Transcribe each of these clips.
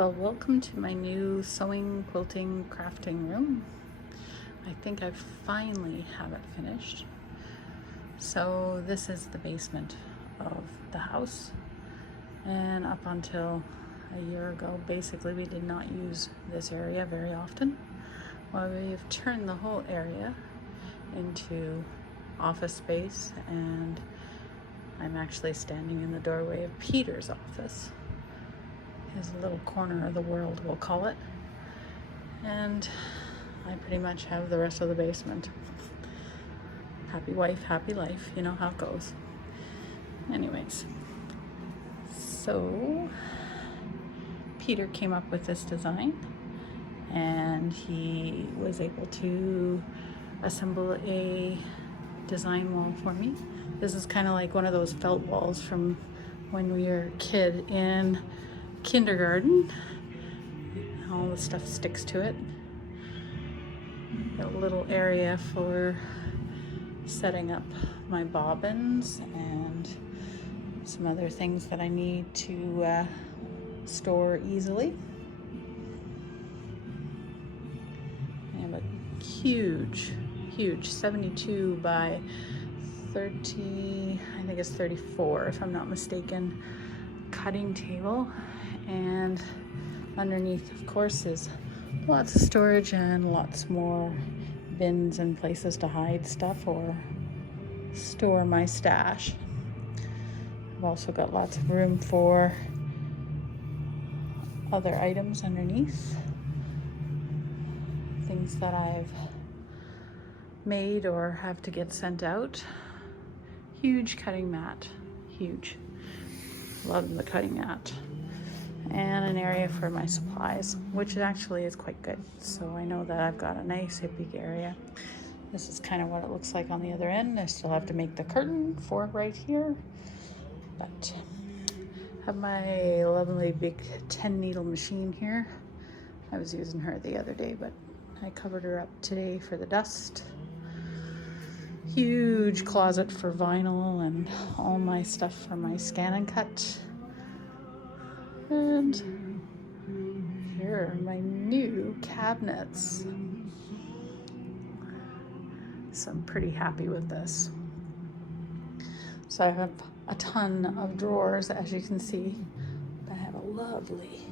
Well, welcome to my new sewing, quilting, crafting room. I think I finally have it finished. So this is the basement of the house. And up until a year ago, basically we did not use this area very often. Well, we've turned the whole area into office space, and I'm actually standing in the doorway of Peter's office. His little corner of the world, we'll call it. And I pretty much have the rest of the basement. Happy wife, happy life, you know how it goes. Anyways, so Peter came up with this design, and he was able to assemble a design wall for me. This is kind of like one of those felt walls from when we were a kid in kindergarten. All the stuff sticks to it. Got a little area for setting up my bobbins and some other things that I need to store easily. I have a huge 72 by 30, I think it's 34 if I'm not mistaken, cutting table. And underneath, of course, is lots of storage and lots more bins and places to hide stuff or store my stash. I've also got lots of room for other items underneath, things that I've made or have to get sent out. Huge cutting mat, huge. Love the cutting mat. And an area for my supplies, which actually is quite good. So I know that I've got a nice big area. This is kind of what it looks like on the other end. I still have to make the curtain for right here, but I have my lovely big 10 needle machine here. I was using her the other day, but I covered her up today for the dust. Huge closet for vinyl and all my stuff for my scan and cut. And here are my new cabinets. So I'm pretty happy with this. So I have a ton of drawers, as you can see. I have a lovely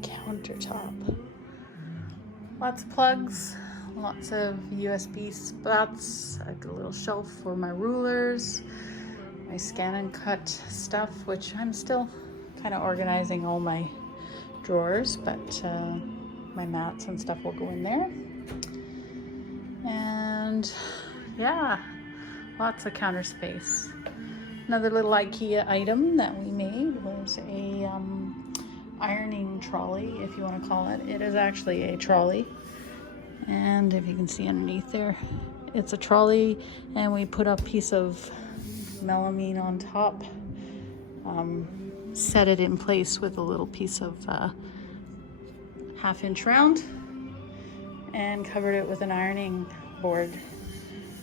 countertop. Lots of plugs, lots of USB spots. I have a little shelf for my rulers, my scan and cut stuff, which I'm still kind of organizing all my drawers, but my mats and stuff will go in there. And yeah, lots of counter space. Another little IKEA item that we made was a ironing trolley, if you want to call it. It is actually a trolley, and if you can see underneath there, it's a trolley, and we put a piece of melamine on top. Set it in place with a little piece of 1/2 inch round, and covered it with an ironing board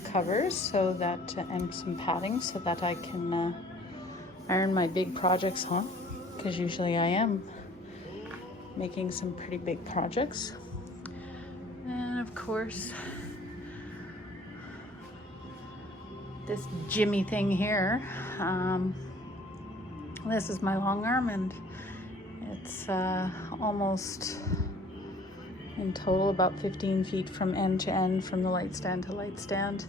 covers so that, and some padding so that I can iron my big projects on, because usually I am making some pretty big projects. And of course, this Jimmy thing here. This is my long arm, and it's almost in total about 15 feet from end to end, from the light stand to light stand.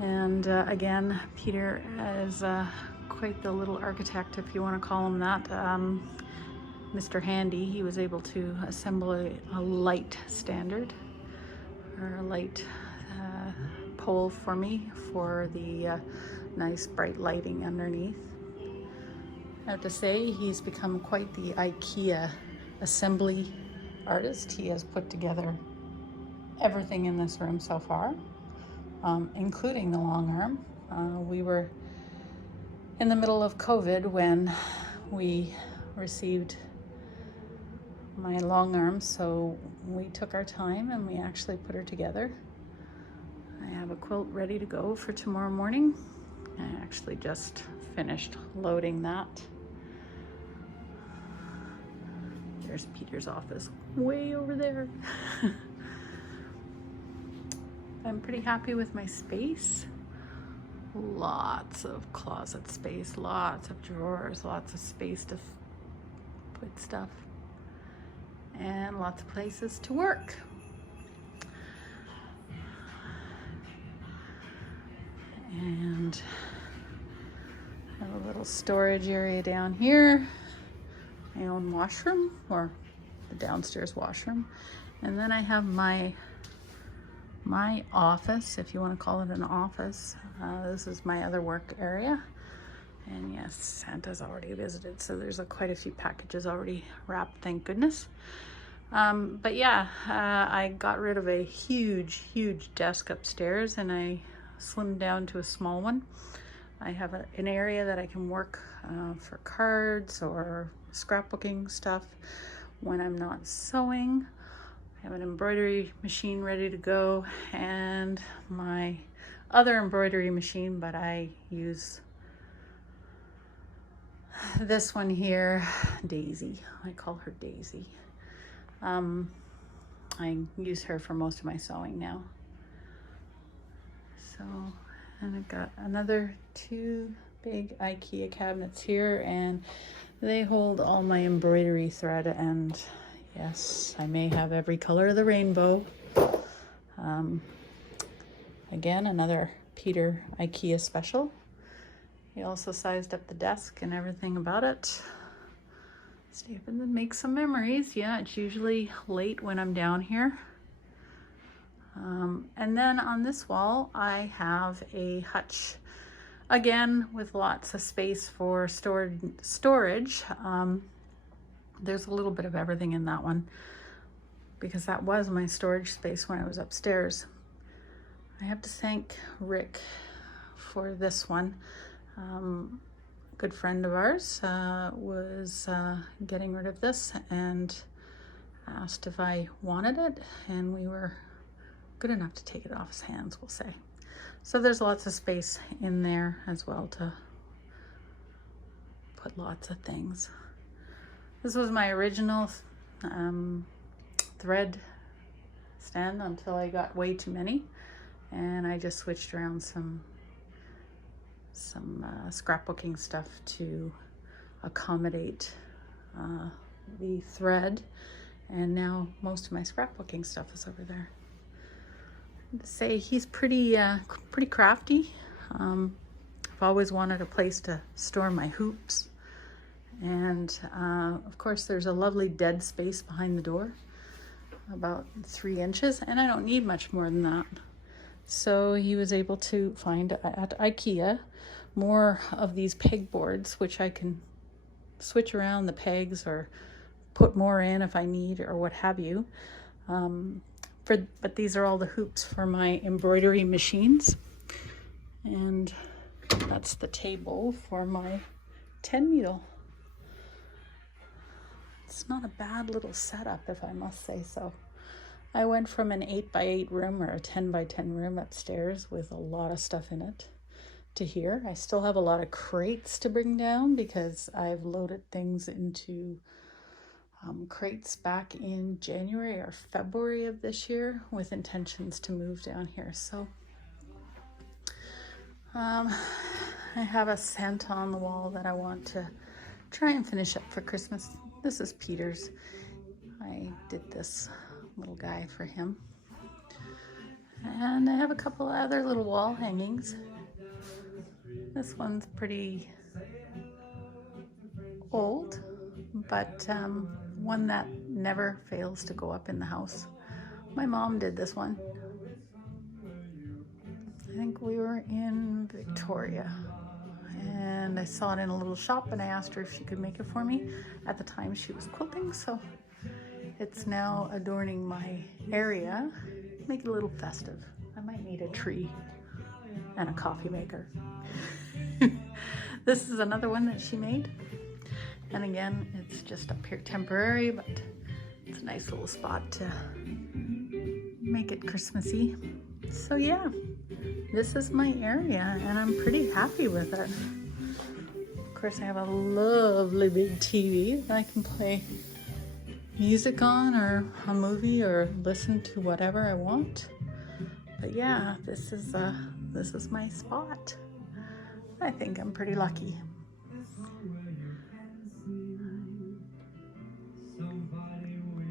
And again, Peter is quite the little architect, if you want to call him that. Mr. Handi, he was able to assemble a light standard, or a light pole for me for the nice bright lighting underneath. I have to say, he's become quite the IKEA assembly artist. He has put together everything in this room so far, including the long arm. We were in the middle of COVID when we received my long arm, so we took our time and we actually put her together. I have a quilt ready to go for tomorrow morning. I actually just finished loading that. There's Peter's office way over there. I'm pretty happy with my space. Lots of closet space, lots of drawers, lots of space to put stuff, and lots of places to work. And I have a little storage area down here, my own washroom, or the downstairs washroom. And then I have my office, if you want to call it an office. This is my other work area. And yes, Santa's already visited, so there's quite a few packages already wrapped, thank goodness. But yeah, I got rid of a huge desk upstairs and I slimmed down to a small one. I have an area that I can work for cards or scrapbooking stuff when I'm not sewing. I have an embroidery machine ready to go, and my other embroidery machine, but I use this one here, Daisy. I call her Daisy. I use her for most of my sewing now. So, and I've got another 2 big IKEA cabinets here, and they hold all my embroidery thread, and yes, I may have every color of the rainbow. Again, another Peter IKEA special. He also sized up the desk and everything about it. Stay up and make some memories. Yeah, it's usually late when I'm down here. And then on this wall, I have a hutch, again, with lots of space for storage. There's a little bit of everything in that one because that was my storage space when I was upstairs. I have to thank Rick for this one. A good friend of ours was getting rid of this and asked if I wanted it, and we were good enough to take it off his hands, we'll say. So there's lots of space in there as well to put lots of things. This was my original thread stand until I got way too many, and I just switched around some scrapbooking stuff to accommodate the thread, and now most of my scrapbooking stuff is over there. To say he's pretty crafty. I've always wanted a place to store my hoops, and of course there's a lovely dead space behind the door, about 3 inches, and I don't need much more than that. So he was able to find at IKEA more of these pegboards, which I can switch around the pegs or put more in if I need or what have you. But these are all the hoops for my embroidery machines, and that's the table for my 10 needle. It's not a bad little setup, if I must say so. I went from an 8x8 room or a 10x10 room upstairs with a lot of stuff in it to here. I still have a lot of crates to bring down because I've loaded things into crates back in January or February of this year with intentions to move down here. So I have a Santa on the wall that I want to try and finish up for Christmas. This is Peter's. I did this little guy for him. And I have a couple of other little wall hangings. This one's pretty old, but one that never fails to go up in the house. My mom did this one. I think we were in Victoria, and I saw it in a little shop, and I asked her if she could make it for me. At the time she was quilting, so it's now adorning my area. Make it a little festive. I might need a tree and a coffee maker. This is another one that she made. And again, it's just up here temporary, but it's a nice little spot to make it Christmassy. So yeah, this is my area, and I'm pretty happy with it. Of course, I have a lovely big TV that I can play music on or a movie or listen to whatever I want. But yeah, this is my spot. I think I'm pretty lucky.